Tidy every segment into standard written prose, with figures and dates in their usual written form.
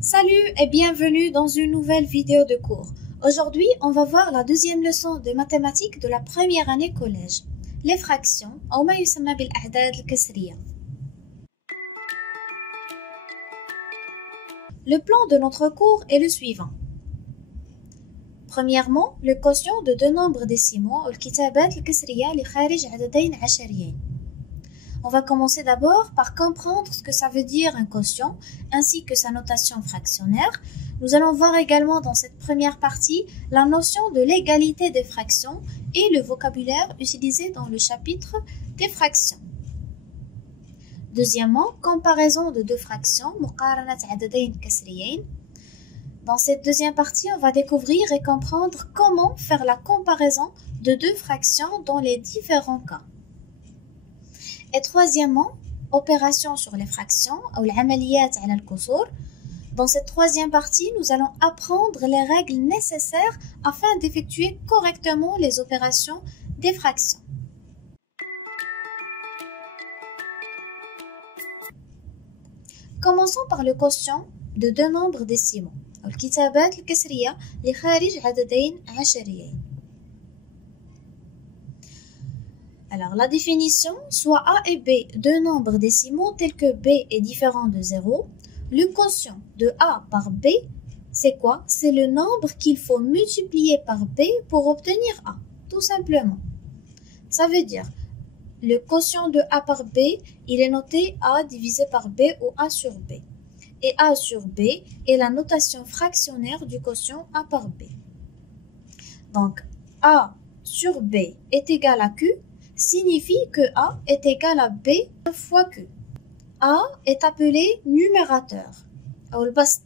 Salut et bienvenue dans une nouvelle vidéo de cours. Aujourd'hui, on va voir la deuxième leçon de mathématiques de la première année collège. Les fractions, أو ما يسمى بالأعداد الكسرية. Le plan de notre cours est le suivant. Premièrement, le quotient de deux nombres décimaux أو الكتابات الكسرية لخارج عددين عشريين. On va commencer d'abord par comprendre ce que ça veut dire un quotient, ainsi que sa notation fractionnaire. Nous allons voir également dans cette première partie la notion de l'égalité des fractions et le vocabulaire utilisé dans le chapitre des fractions. Deuxièmement, comparaison de deux fractions, مقارنة عددين كسريين. Dans cette deuxième partie, on va découvrir et comprendre comment faire la comparaison de deux fractions dans les différents cas. Et troisièmement, opération sur les fractions, ou العمليات على الكسور. Dans cette troisième partie, nous allons apprendre les règles nécessaires afin d'effectuer correctement les opérations des fractions. Commençons par le quotient de deux nombres décimaux, أو الكتابات الكسرية لخارج عددين عشريين. Alors, la définition, soit A et B, deux nombres décimaux tels que B est différent de 0. Le quotient de A par B, c'est quoi? C'est le nombre qu'il faut multiplier par B pour obtenir A, tout simplement. Ça veut dire, le quotient de A par B, il est noté A divisé par B ou A sur B. Et A sur B est la notation fractionnaire du quotient A par B. Donc, A sur B est égal à Q, signifie que A est égal à B fois Q. A est appelé numérateur, ou le bast,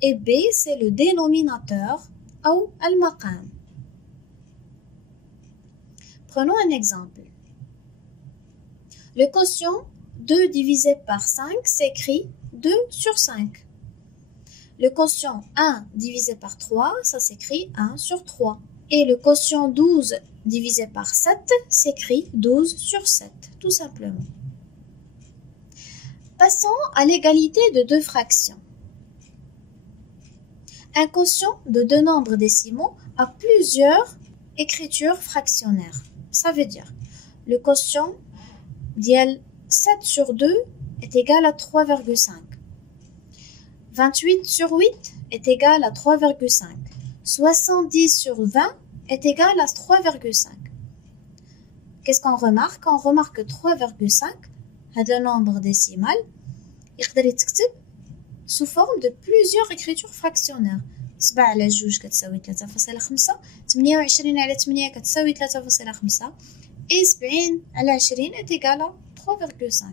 et B c'est le dénominateur, ou al maqam. Prenons un exemple. Le quotient 2 divisé par 5 s'écrit 2 sur 5. Le quotient 1 divisé par 3, ça s'écrit 1 sur 3. Et le quotient 12 divisé par 7 s'écrit 12 sur 7, tout simplement. Passons à l'égalité de deux fractions. Un quotient de deux nombres décimaux a plusieurs écritures fractionnaires. Ça veut dire, le quotient dial 7 sur 2 est égal à 3,5. 28 sur 8 est égal à 3,5. 70 sur 20 est égal à 3,5. Qu'est-ce qu'on remarque? On remarque que 3,5, هذا nombre décimal, يقدر يتكتب sous forme de plusieurs écritures fractionnaires. 7 على 2 كتساوي 3.5, 28 على 8 كتساوي 3.5, et 70 على 20 est égal à 3,5.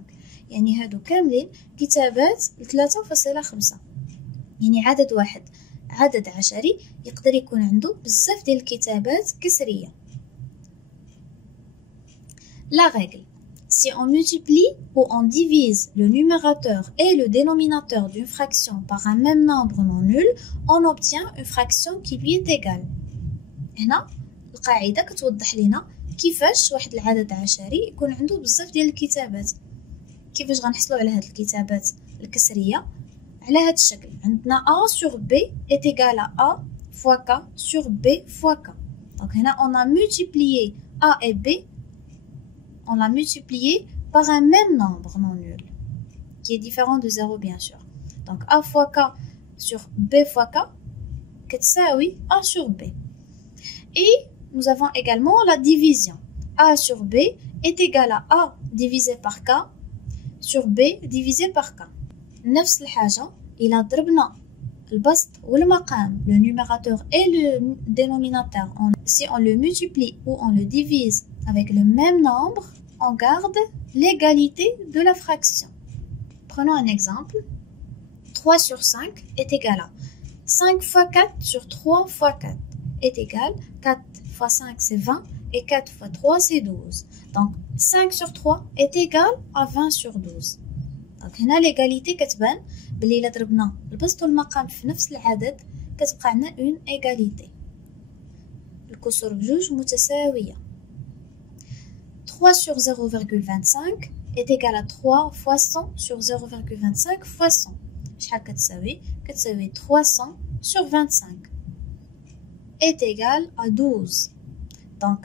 يعني هادو كاملين كتابات 3.5. يعني عدد واحد عدد عشري يقدر يكون عنده بزاف ديال الكتابات كسرية. La règle. Si on multiplie ou on divise le numérateur et le dénominateur d'une fraction par un même nombre non nul, on obtient une fraction qui lui est égale. هنا القاعدة كتوضح لنا كيفاش واحد العدد عشري يكون عنده بزاف ديال الكتابات. كيفاش غنحصلوا على هاد الكتابات الكسرية؟ على هاد الشكل عندنا A sur B est égal à A fois K sur B fois K. Donc هنا on a multiplié A et B, on l'a multiplié par un même nombre non nul qui est différent de 0 bien sûr. Donc A fois K sur B fois K كتساوي A sur B. Et nous avons également la division. A sur B est égal à A divisé par K sur B divisé par K. نفس الحاجة إلا ضربنا البسط والمقام, le numérateur et le dénominateur, si on le multiplie ou on le divise avec le même nombre, on garde l'égalité de la fraction. Prenons un exemple. 3 sur 5 est égal à 5 fois 4 sur 3 fois 4 est égal 4 fois 5 c'est 20 et 4 fois 3 c'est 12. Donc 5 sur 3 est égal à 20 sur 12. Donc هنا l'égalité كتبان بلي إلا ضربنا البسط والمقام في نفس العدد كتبقى عندنا اون ايغاليتي. الكسور بجوج متساوية. 3 sur 0,25 est égal à 3 fois 100 sur 0,25 fois 100. شحال كتساوي 300 sur 25 est égal à 12. Donc,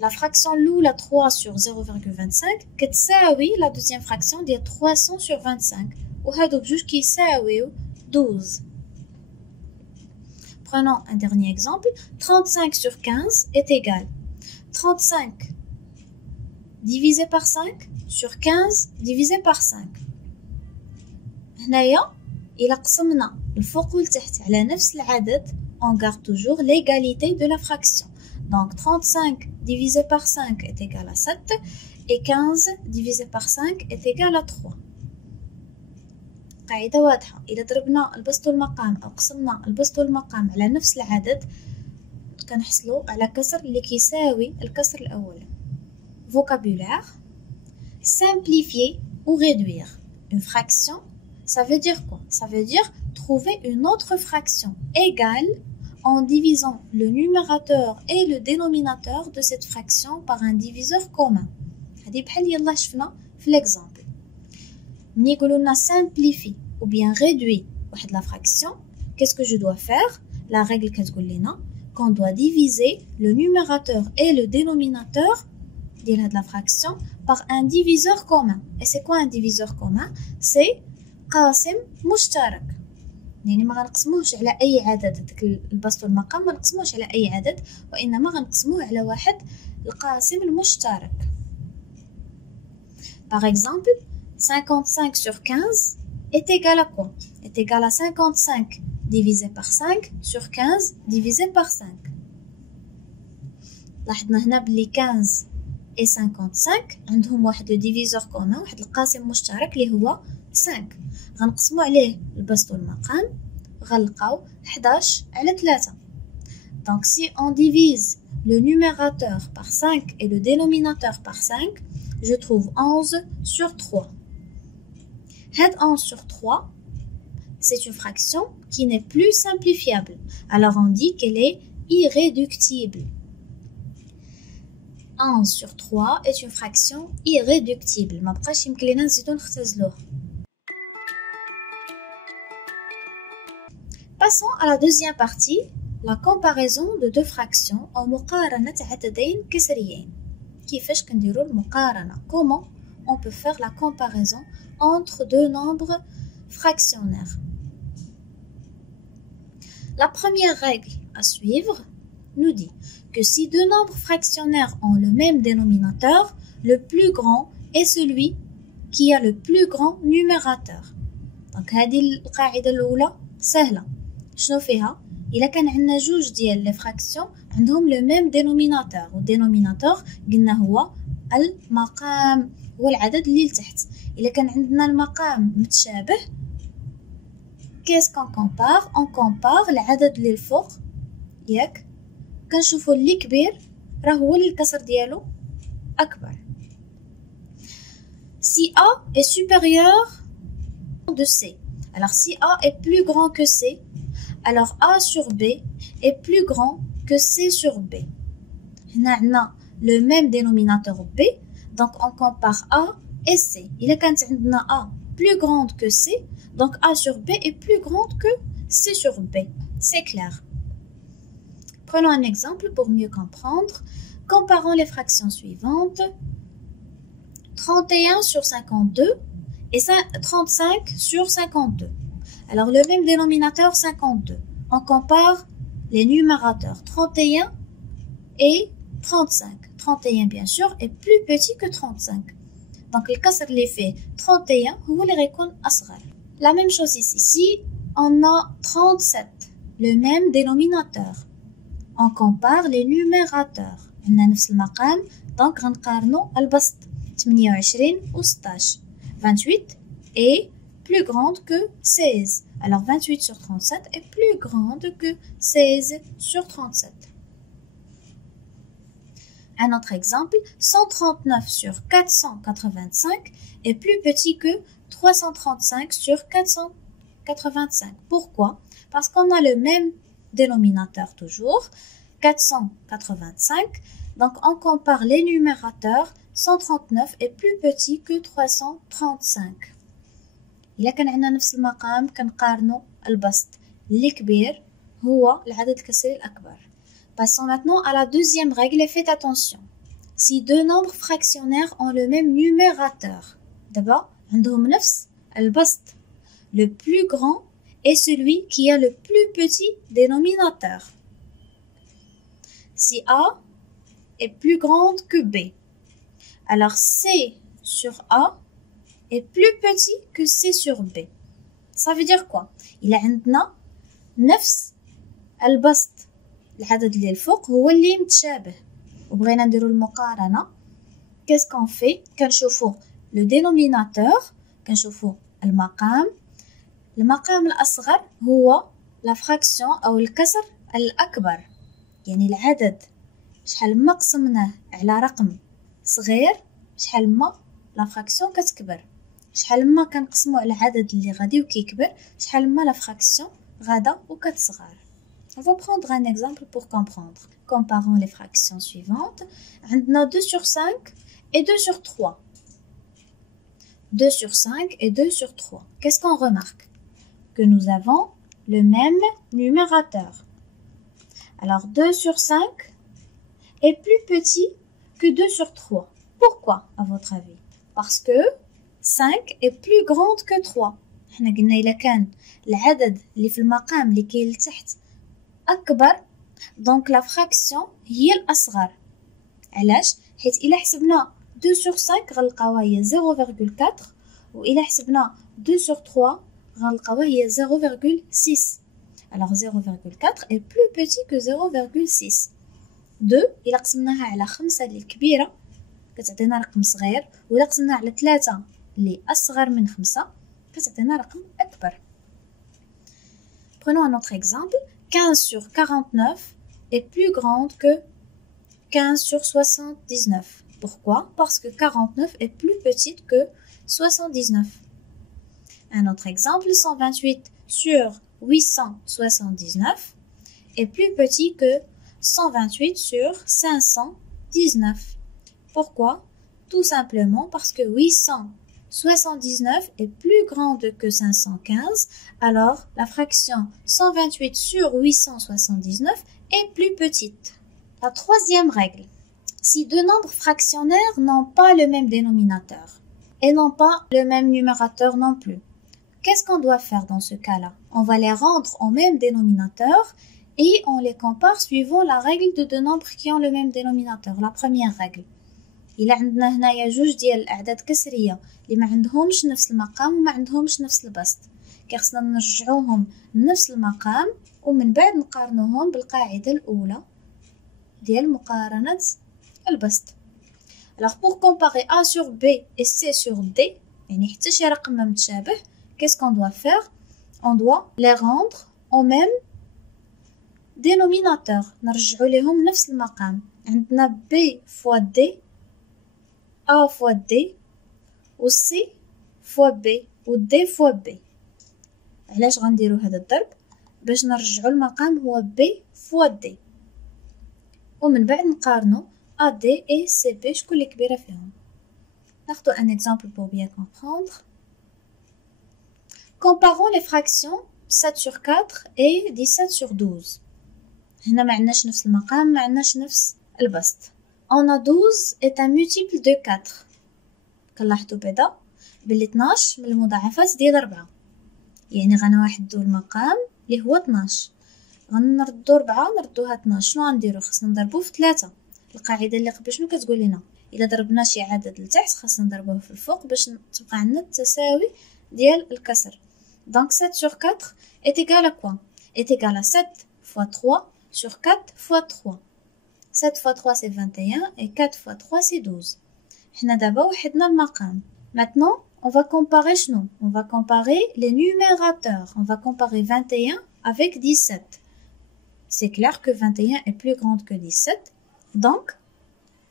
la fraction l'oula 3 sur 0,25 كتساوي la deuxième fraction ديال 300 sur 25 وهادو بجوج كيساويو 12. Prenons un dernier exemple. 35 sur 15 est égal 35 divisé par 5 sur 15 divisé par 5. هنايا إلا قسمنا الفوق والتحت على نفس العدد on garde toujours l'égalité de la fraction. Donc 35 divisé par 5 est égal à 7 et 15 divisé par 5 est égal à 3. قاعدة واضحة. إذا ضربنا البسط والمقام أو قسمنا البسط والمقام على نفس العدد كنحصلوا على كسر اللي كيساوي الكسر الأول. Vocabulaire: simplifier ou réduire. Une fraction, ça veut dire quoi? Ça veut dire trouver une autre fraction égale en divisant le numérateur et le dénominateur de cette fraction par un diviseur commun. هذه بحال يلا شفنا في l'exemple. ملي يقولوا لنا simplifie ou bien réduit واحد la fraction, qu'est-ce que je dois faire? La règle كتقول لنا qu'on doit diviser le numérateur et le dénominateur ديال هاد la fraction par un diviseur commun. Et c'est quoi un diviseur commun? C'est قاسم مشترك. يعني ما غنقسموهش على اي عدد، داك البسط والمقام ما نقسموهش على اي عدد، وانما غنقسموه على واحد القاسم المشترك. Par exemple, 55 sur 15 est égal à quoi? Est égal à 55 divisé par 5 sur 15 divisé par 5. لاحظنا هنا بلي 15 et 55 عندهم واحد diviseur commun، واحد القاسم مشترك اللي هو 5. غنقسمو عليه البسط والمقام غنلقاو 11 على 3. Donc si on divise le numérateur par 5 et le dénominateur par 5, je trouve 11 sur 3. Had 11 sur 3, c'est une fraction qui n'est plus simplifiable. Alors on dit qu'elle est irréductible. 11 sur 3 est une fraction irréductible. ما بقاش يمكن لينا نزيدو نختزلوها. Passons à la deuxième partie, la comparaison de deux fractions أو مقارنة عددين كسريين. كيفاش كنديرو المقارنة؟ Comment on peut faire la comparaison entre deux nombres fractionnaires? La première règle à suivre nous dit que si deux nombres fractionnaires ont le même dénominateur, le plus grand est celui qui a le plus grand numérateur. Donc هذه القاعدة الأولى سهلة. شنو فيها؟ إلا كان عندنا جوج ديال لي فراكسيون عندهم لو ميم دينوميناتور، والدينوميناتور قلنا هو المقام، هو العدد اللي لتحت. إلا كان عندنا المقام متشابه كيس كومبار؟ اون كومبار العدد اللي الفوق ياك، كنشوفو اللي كبير راه هو اللي الكسر ديالو أكبر. Si A est supérieur de C, alors si A est plus grand que C, alors A sur B est plus grand que C sur B. هنا عندنا le même dénominateur B, donc on compare A et C. إلا كانت عندنا A plus grande que C, donc A sur B est plus grande que C sur B. C'est clair. Prenons un exemple pour mieux comprendre. Comparons les fractions suivantes. 31 sur 52 et 35 sur 52. Alors le même dénominateur 52. On compare les numérateurs 31 et 35. 31 bien sûr est plus petit que 35. Donc le كسر اللي فيه 31 هو اللي غيكون أصغر. La même chose ici. Si on a 37, le même dénominateur, on compare les numérateurs. عندنا نفس المقام donc غنقارنوا البسط 28 و 16. 28 est plus grande que 16. Alors 28 sur 37 est plus grande que 16 sur 37. Un autre exemple, 139 sur 485 est plus petit que 335 sur 485. Pourquoi? Parce qu'on a le même dénominateur toujours, 485. Donc on compare les numérateurs. 139 est plus petit que 335. إلا كان عندنا نفس المقام كنقارنو البسط اللي كبير هو العدد الكسري الأكبر. Passons maintenant à la deuxième règle et faites attention. Si deux nombres fractionnaires ont le même numérateur, d'abord, عندهم نفس البسط, le plus grand est celui qui a le plus petit dénominateur. Si A est plus grande que B, alors C sur A est plus petit que C sur B. Ça veut dire quoi? Il a عندنا نفس البسط, العدد اللي الفوق هو اللي متشابه وبغينا نديرو المقارنة. qu'est-ce qu'on fait؟ كنشوفو le dénominateur, كنشوفو المقام الأصغر هو la fraction أو الكسر الأكبر, يعني العدد شحال ما قسمناه على رقم صغير شحال ما لا فراكسيون كتكبر, شحال ما كنقسمو على العدد اللي غادي وكيكبر شحال ما لا فراكسيون غادا وكتصغر. On va prendre un exemple pour comprendre. Comparons les fractions suivantes. عندنا 2 sur 5 et 2 sur 3. 2 sur 5 et 2 sur 3. Qu'est-ce qu'on remarque? Que nous avons le même numérateur. Alors 2 sur 5 est plus petit que 2 sur 3. Pourquoi, à votre avis? Parce que 5 est plus grande que 3. حنا قلنا إلا كان العدد اللي في المقام اللي كاين لتحت أكبر, دونك لا فراكسيون هي الأصغر. علاش؟ حيت إلا حسبنا 2 sur 5 غنلقاوها هي 0.4, وإلا حسبنا 2 sur 3 غنلقاوها هي 0.6. Alors 0.4 est plus petit que 0.6. 2 إلا قسمناها على 5 اللي كبيرة كتعطينا رقم صغير, وإلا قسمناها على 3 اللي أصغر من 5 كتعطينا رقم أكبر. Prenons un autre exemple. 15 sur 49 est plus grande que 15 sur 79. Pourquoi? Parce que 49 est plus petite que 79. Un autre exemple, 128 sur 879 est plus petit que 128 sur 519. Pourquoi? Tout simplement parce que 879 est plus grande que 515, alors la fraction 128 sur 879 est plus petite. La troisième règle. Si deux nombres fractionnaires n'ont pas le même dénominateur et n'ont pas le même numérateur non plus, qu'est-ce qu'on doit faire dans ce cas-là? On va les rendre au même dénominateur et on les compare suivant la règle de deux nombres qui ont le même dénominateur. La première règle. إلا عندنا هنايا جوج ديال الأعداد كسرية اللي ما عندهمش نفس المقام وما عندهمش نفس البسط, كيخصنا نرجعوهم لنفس المقام ومن بعد نقارنوهم بالقاعدة الأولى ديال مقارنة البسط. Alors pour comparer A sur B et C sur D, يعني حتى شي رقم ما متشابه, qu'est-ce qu'on doit faire? On doit les rendre au même dénominateur, نرجعو ليهم نفس المقام. عندنا B fois D, A fois D, و C fois B, و D fois B. علاش غنديرو هذا الضرب؟ باش نرجعو المقام هو B fois D, ومن بعد نقارنو AD et CB شكون اللي كبيرة فيهم. ناخدو un exemple pour bien comprendre. Comparons les fractions 7 sur 4 et 17 sur 12. هنا ما عندناش نفس المقام, ما عندناش نفس البسط. On a 12 est un multiple de 4. كنلاحظوا بعدا بلي 12 من المضاعفات ديال 4, يعني غنوحدو المقام اللي هو 12, غنردو 4 نردوها 12. شنو غنديرو؟ خصنا نضربو في 3. القاعده اللي قبل شنو كتقول لنا؟ الا ضربنا شي عدد لتحت خاصنا نضربوه في الفوق باش تبقى عندنا التساوي ديال الكسر. Donc 7 sur 4 est égal à quoi? Est égal à 7 fois 3 sur 4 fois 3. 7 fois 3 c'est 21 et 4 fois 3 c'est 12. حنا دابا وحدنا المقام. Maintenant, on va comparer شنو? On va comparer les numérateurs. On va comparer 21 avec 17. C'est clair que 21 est plus grande que 17. Donc,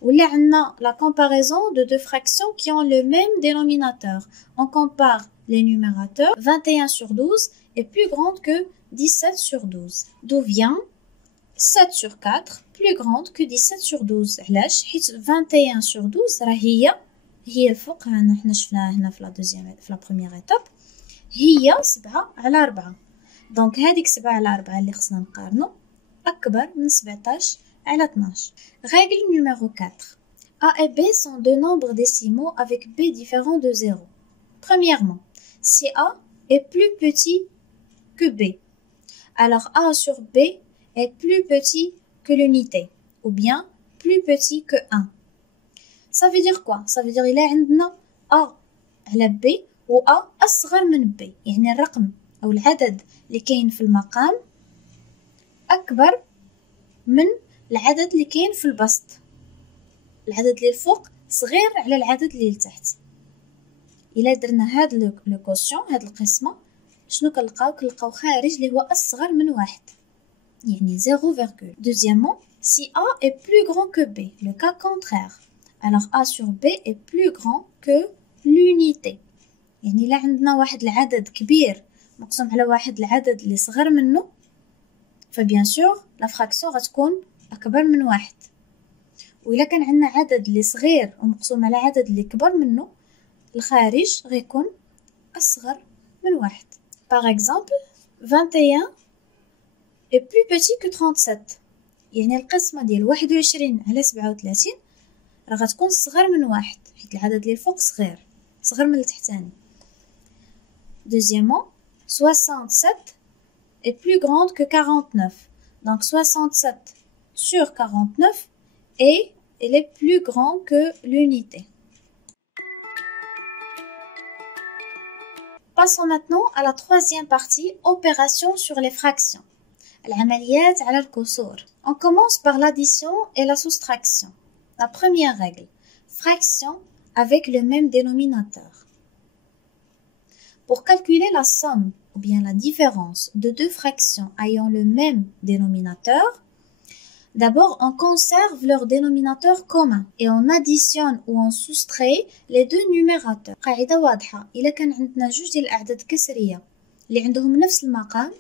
ولا عندنا la comparaison de deux fractions qui ont le même dénominateur. On compare les numérateurs. 21 sur 12 est plus grande que 17 sur 12. D'où vient 7 sur 4 plus grande que 17 sur 12. علاش؟ حيت 21 sur 12 راه هي الفوق. حنا شفناها هنا في لا دوزيام في لا بروميير ايتاب، هي 7 على 4. دونك هذيك 7 على 4 اللي خصنا نقارنو أكبر من 17 على 12. Règle numéro 4. A et B sont deux nombres décimaux avec B différent de 0. Premièrement, si A est plus petit que B, alors A sur B est plus petit que l'unité, ou bien plus petit que 1. Ça veut dire quoi? Ça veut dire il y a A على B و A أصغر من B، يعني الرقم أو العدد اللي كاين في المقام أكبر من العدد اللي كاين في البسط. العدد اللي الفوق صغير على العدد اللي لتحت. إلا درنا هاد لو كوسيون، هاد القسمة، شنو كنلقاو خارج اللي هو أصغر من 1، يعني 0. Deuxièmement, si A est plus grand que B, le cas contraire, alors A sur B est plus grand que l'unité. يعني إلا عندنا واحد العدد كبير مقسوم على واحد العدد اللي صغر منه، فبيان سور لا فراكسيون غتكون أكبر من 1. وإلا كان عندنا عدد اللي صغير ومقسوم على عدد اللي كبر منه، الخارج غيكون أصغر من 1. Par exemple, 21 est plus petit que 37. يعني القسمة ديال 21 على 37 راه غتكون صغر من 1، حيت العدد اللي الفوق صغر من التحتاني. Deuxièmement, 67 est plus grande que 49. Donc 67 sur 49 et elle est plus grand que l'unité. Passons maintenant à la troisième partie, opération sur les fractions. العمليات على الكسور. On commence par l'addition et la soustraction. La première règle, fraction avec le même dénominateur. Pour calculer la somme ou bien la différence de deux fractions ayant le même dénominateur, d'abord on conserve leur dénominateur commun et on additionne ou on soustrait les deux numérateurs. قاعدة واضحة، إلا كان عندنا جوج ديال الأعداد كسرية اللي عندهم نفس المقام،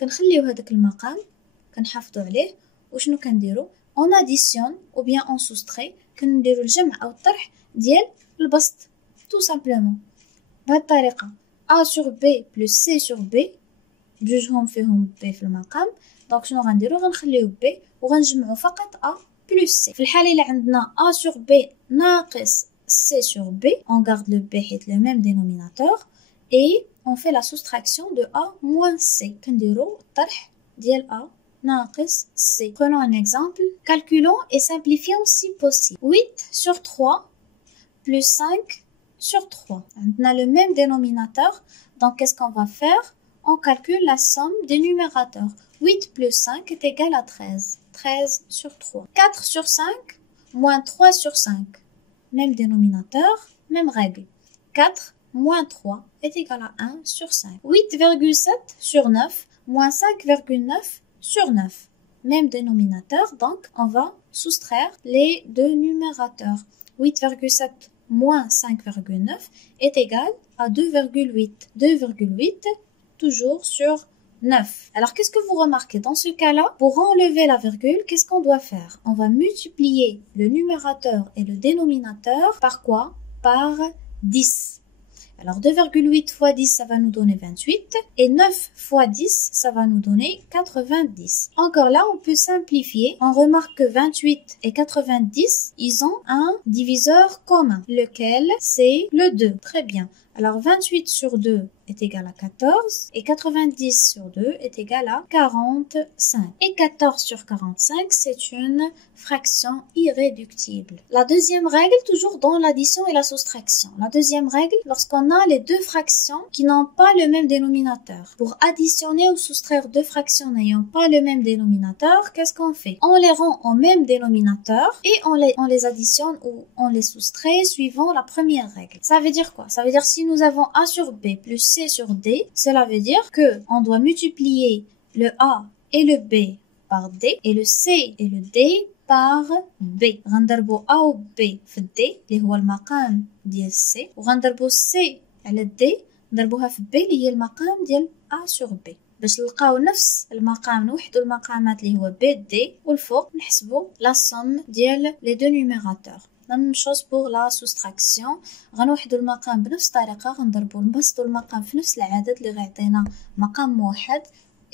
كنخليو هذاك المقام كنحافظوا عليه، وشنو كنديرو؟ on additionne ou bien on soustrait، كنديرو الجمع أو الطرح ديال البسط tout simplement. بهذه الطريقة A sur B plus C sur B، بجوجهم فيهم B في المقام، دونك شنو غنديرو؟ غنخليو B وغنجمعو فقط A plus C. في الحالة اللي عندنا A sur B ناقص C sur B، on garde le B حيت le même dénominateur et on fait la soustraction de A moins C. كنديرو الطرح ديال A ناقص C. Prenons un exemple. Calculons et simplifions si possible. 8 sur 3 plus 5 sur 3. On a le même dénominateur, donc qu'est-ce qu'on va faire? On calcule la somme des numérateurs. 8 plus 5 est égal à 13. 13 sur 3. 4 sur 5 moins 3 sur 5. Même dénominateur, même règle. 4 moins 3 est égal à 1 sur 5. 8,7 sur 9 moins 5,9 sur 9. Même dénominateur, donc on va soustraire les deux numérateurs. 8,7 moins 5,9 est égal à 2,8. 2,8 toujours sur 9. Alors qu'est-ce que vous remarquez dans ce cas-là? Pour enlever la virgule, qu'est-ce qu'on doit faire? On va multiplier le numérateur et le dénominateur par quoi? Par 10. Alors 2,8 fois 10, ça va nous donner 28. Et 9 fois 10, ça va nous donner 90. Encore là, on peut simplifier. On remarque que 28 et 90, ils ont un diviseur commun. Lequel? C'est le 2. Très bien. Alors 28 sur 2 est égal à 14 et 90 sur 2 est égal à 45. Et 14 sur 45, c'est une fraction irréductible. La deuxième règle, toujours dans l'addition et la soustraction. La deuxième règle, lorsqu'on a les deux fractions qui n'ont pas le même dénominateur. Pour additionner ou soustraire deux fractions n'ayant pas le même dénominateur, qu'est-ce qu'on fait? On les rend au même dénominateur et on les additionne ou on les soustrait suivant la première règle. Ça veut dire quoi? Ça veut dire si nous avons A sur B plus C sur D, cela veut dire que on doit multiplier le A et le B par D et le C et le D par B. غنضربو A و B في D اللي هو المقام ديال C، وغنضربو C على D نضربوها في B اللي هي المقام ديال A sur B. باش نلقاو نفس المقام نوحدو المقامات اللي هو بي دي والفوق نحسبو لا somme ديال لي دو نيميراتور. même chose pour la soustraction. غنوحدو المقام بنفس الطريقه، غنضربو نبسطو المقام في نفس العدد اللي غيعطينا مقام موحد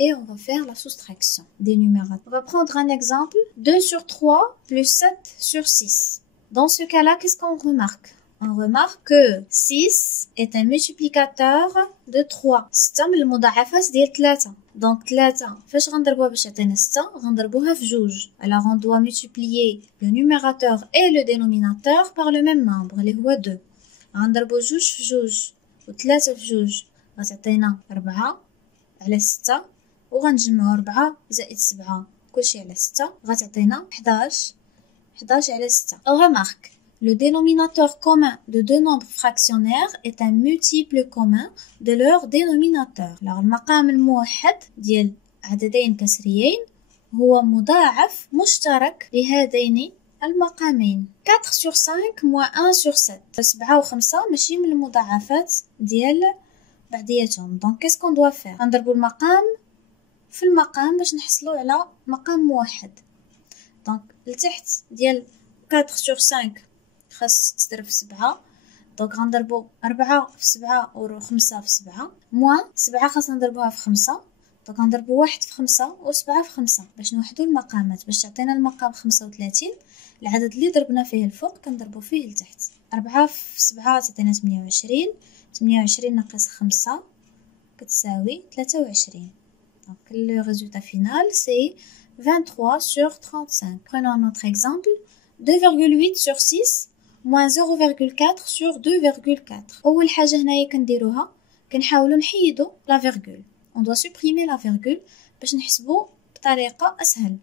et on va faire la soustraction des numérateurs. On va prendre un exemple. 2 sur 3 plus 7 sur 6. Dans ce cas-là, qu'est-ce qu'on remarque? On remarque que 6 est un multiplicateur de 3. 6 من المضاعفات ديال 3. Donc 3 فاش غنضربوها باش تعطينا 6 غنضربوها في جوج. Alors on doit multiplier le numérateur et le dénominateur par le même nombre اللي هو 2. غنضربو جوج في جوج و3 في جوج غتعطينا 4 على 6 وغنجمعو 4 زائد 7 كلشي على 6 غتعطينا 11 على 6. Remarque, le dénominateur commun de deux nombres fractionnaires est un multiple commun de leur dénominateur. Alors المقام الموحد ديال عددين كسريين هو مضاعف مشترك لهذين المقامين. 4 sur 5 moins 1 sur 7. 7 و 5 ماشي من المضاعفات ديال بعضياتهم. Donc qu'est-ce qu'on doit faire? غنضربو المقام في المقام باش نحصلو على مقام موحد. دونك لتحت ديال 4 sur 5 خاص تضرب في 7. دونك غنضربو 4 في 7 و 5 في 7 موان 7 خاصنا نضربوها في 5. دونك غنضربو 1 في 5 و 7 في 5 باش نوحدو المقامات باش تعطينا المقام 35. العدد اللي ضربنا فيه الفوق كنضربو فيه لتحت. 4 في 7 تعطينا 28. 28 ناقص 5 كتساوي 23. Donc le résultat final c'est 23 sur 35. Prenons notre exemple. 2,8 sur 6 moins 0,4 sur 2,4. أول حاجة هنايا كنديروها كنحاولو نحيدو لا فيرغول. On doit supprimer la virgule باش نحسبو بطريقة أسهل.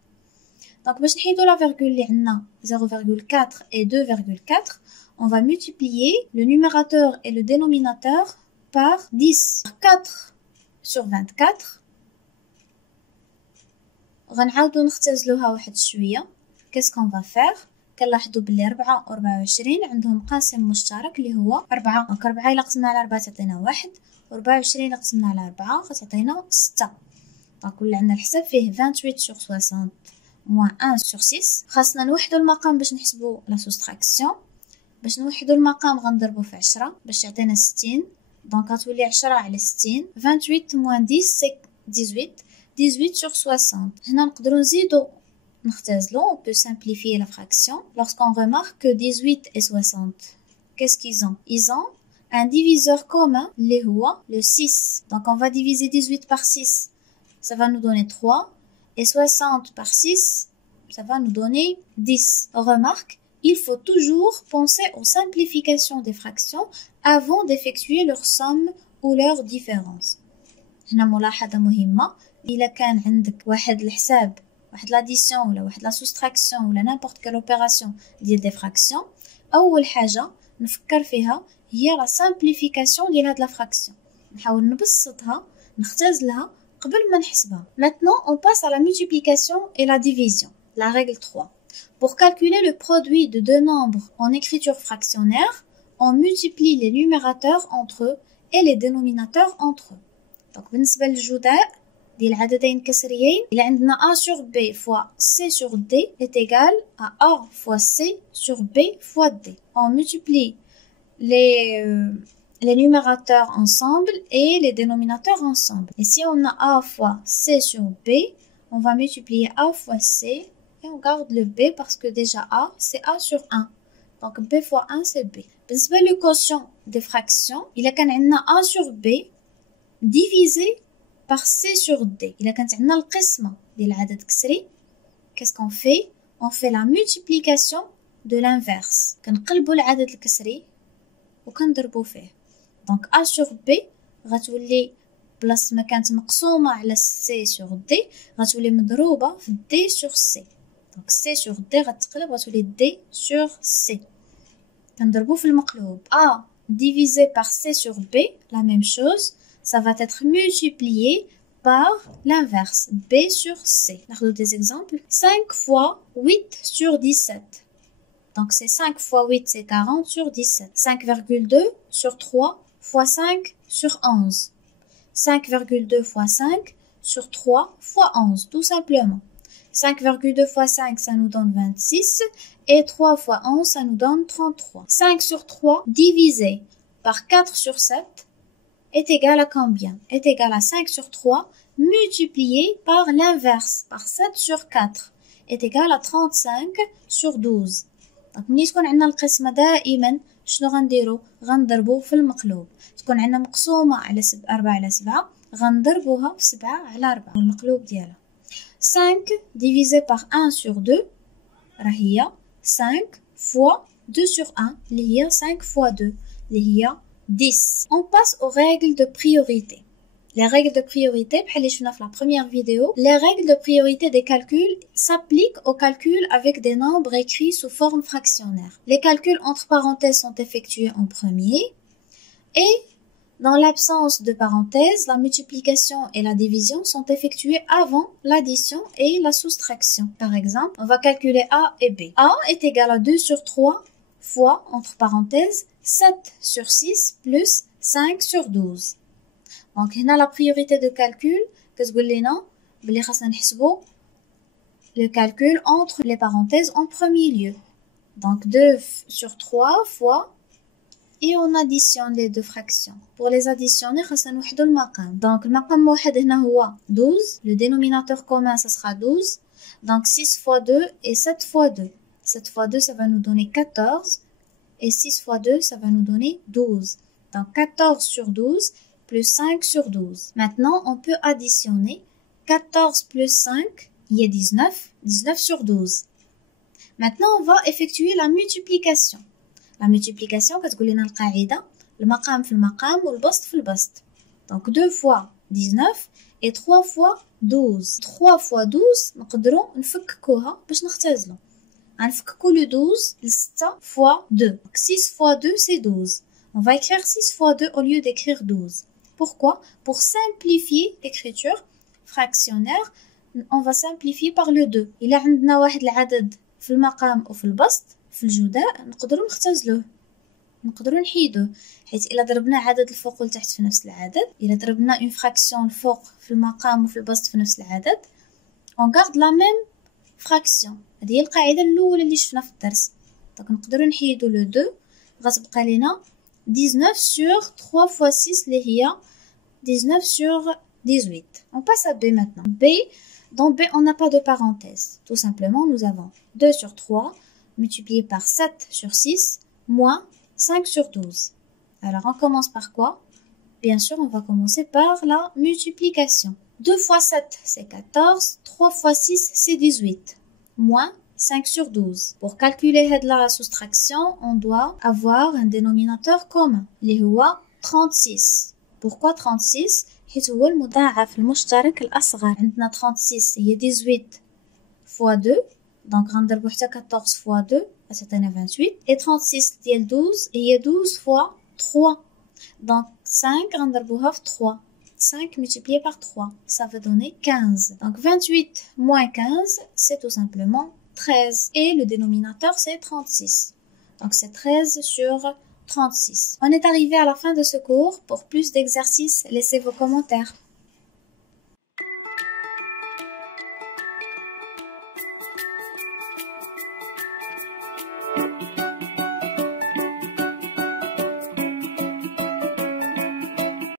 Donc باش نحيدو لا فيرغول اللي عندنا 0,4 et 2,4 on va multiplier le numérateur et le dénominateur par 10. 4 sur 24 غنعاودو نختزلوها واحد شويه. كيس كون فا فير؟ كنلاحظوا بلي 4 و 24 عندهم قاسم مشترك اللي هو 4. دونك 4 الا قسمنا على 4 تعطينا 1 و 24 الا قسمنا على 4 غتعطينا 6. دونك ولا عندنا الحساب فيه 28 sur 60 moins 1 sur 6. خاصنا نوحدو المقام باش نحسبو لا سوستراكسيون. باش نوحدو المقام غنضربو في 10 باش يعطينا 60. دونك غتولي 10 على 60. 28 moins 10 c'est 18. 18 sur 60. هنا نقدروا نزيدو نختزلو. On peut simplifier la fraction. Lorsqu'on remarque que 18 et 60, qu'est-ce qu'ils ont? Ils ont un diviseur commun, اللي هو le 6. Donc on va diviser 18 par 6. Ça va nous donner 3. Et 60 par 6, ça va nous donner 10. Remarque, il faut toujours penser aux simplifications des fractions avant d'effectuer leur somme ou leur différence. هنا ملاحظة مهمة. إلا كان عندك واحد الحساب واحد لاديسيون ولا واحد لا سوستراكسيون ولا نيمبورط كال اوبيراسيون ديال دي فراكسيون اول حاجه نفكر فيها هي لا سامبليفيكاسيون ديال هاد لا فراكسيون. نحاول نبسطها نختزلها قبل ما نحسبها. Maintenant on passe à la multiplication et la division. La règle 3. Pour calculer le produit de deux nombres en écriture fractionnaire, on multiplie les numérateurs entre eux et les dénominateurs entre eux. Donc بالنسبه للجداء ديال عددين كسريين إلا عندنا A sur B fois C sur D est égal à A fois C sur B fois D. On multiplie les numérateurs ensemble et les dénominateurs ensemble. Et si on a A fois C sur B, on va multiplier A fois C et on garde le B parce que déjà A c'est A sur 1. Donc B fois 1 c'est B. بالنسبة le quotient des fractions, إلا كان عندنا A sur B divisé par C sur D. إلا كانت عندنا القسمة ديال العدد كسري qu'est-ce qu'on fait? On fait la multiplication de l'inverse. كنقلبوا العدد الكسري وكنضربوا فيه. Donc A sur B غتولي بلاص ما كانت مقسومة على C sur D غتولي مضروبة في D sur C. Donc C sur D غتقلب غتولي D sur C. كنضربوا في المقلوب. A divisé par C sur B, la même chose. Ça va être multiplié par l'inverse, B sur C. On a des exemples. 5 fois 8 sur 17. Donc c'est 5 fois 8, c'est 40 sur 17. 5,2 sur 3 fois 5 sur 11. 5,2 fois 5 sur 3 fois 11, tout simplement. 5,2 fois 5, ça nous donne 26. Et 3 fois 11, ça nous donne 33. 5 sur 3 divisé par 4 sur 7 est égal à combien? Est égal à 5 sur 3 multiplié par l'inverse, par 7 sur 4, est égal à 35 sur 12. Donc ملي تكون عندنا القسمة دائما شنو غنديرو؟ غنضربو في المقلوب. تكون عندنا مقسومة على 4 على 7 غنضربوها في 7 على 4 المقلوب ديالها. 5 divisé par 1 sur 2 راهي 5 fois 2 sur 1 اللي هي 5 fois 2 اللي هي 10. On passe aux règles de priorité. Les règles de priorité, بحال اللي شفنا في la première vidéo, les règles de priorité des calculs s'appliquent aux calculs avec des nombres écrits sous forme fractionnaire. Les calculs entre parenthèses sont effectués en premier et dans l'absence de parenthèses, la multiplication et la division sont effectuées avant l'addition et la soustraction. Par exemple, on va calculer A et B. A est égal à 2 sur 3 fois, entre parenthèses, 7 sur 6 plus 5 sur 12. Donc, هنا la priorité de calcul, كتقول لنا بلي خاصنا نحسبو le calcul entre les parenthèses en premier lieu. Donc, 2 sur 3 fois et on additionne les deux fractions. Pour les additionner, خاصنا نوحدو المقام. Donc, المقام واحد هنا هو 12. Le dénominateur commun, ça sera 12. Donc, 6 fois 2 et 7 fois 2. 7 fois 2, ça va nous donner 14. Et 6 fois 2, ça va nous donner 12. Donc, 14 sur 12 plus 5 sur 12. Maintenant, on peut additionner 14 plus 5, il y a 19. 19 sur 12. Maintenant, on va effectuer la multiplication. La multiplication, كتقول لنا القاعدة المقام في المقام والبسط في البسط. Donc 2 fois 19 et 3 fois 12. 3 fois 12 نقدروا نفككوها باش نختزلوا. غنفككوا le 12 ل 6 fois 2. Donc 6 fois 2 c'est 12. On va écrire 6 fois 2 au lieu d'écrire 12. Pourquoi? Pour simplifier l'écriture fractionnaire, on va simplifier par le 2. إلا عندنا واحد العدد في المقام وفي البسط في الجداء نقدروا نختزلوه، نقدروا نحيدوه، حيث إلا ضربنا عدد الفوق والتحت في نفس العدد، إلا ضربنا une fraction الفوق في المقام وفي البسط في نفس العدد، on garde la même fraction. هذه هي القاعدة الأولى اللي شفنا في الدرس. دونك نقدروا نحيدو لو 2 غتبقى لينا 19 sur 3 fois 6 اللي هي 19 sur 18. On passe à B maintenant. B, dans B, on n'a pas de parenthèse. Tout simplement, nous avons 2 sur 3 multiplié par 7 sur 6 moins 5 sur 12. Alors, on commence par quoi? Bien sûr, on va commencer par la multiplication. 2 fois 7, c'est 14. 3 fois 6, c'est 18. Moins 5 sur 12. Pour calculer la soustraction, on doit avoir un dénominateur commun. اللي هو 36. Pourquoi 36? حيث هو المضاعف المشترك الأصغر. عندنا 36 هي 18 fois 2. Donc غنضربو حتى 14 fois 2 غتعطينا 28. Et 36 ديال 12 هي 12 fois 3. Donc 5 غنضربوها في 3. 5 multiplié par 3, ça va donner 15. Donc 28 moins 15, c'est tout simplement 13. Et le dénominateur, c'est 36. Donc c'est 13 sur 36. On est arrivé à la fin de ce cours. Pour plus d'exercices, laissez vos commentaires.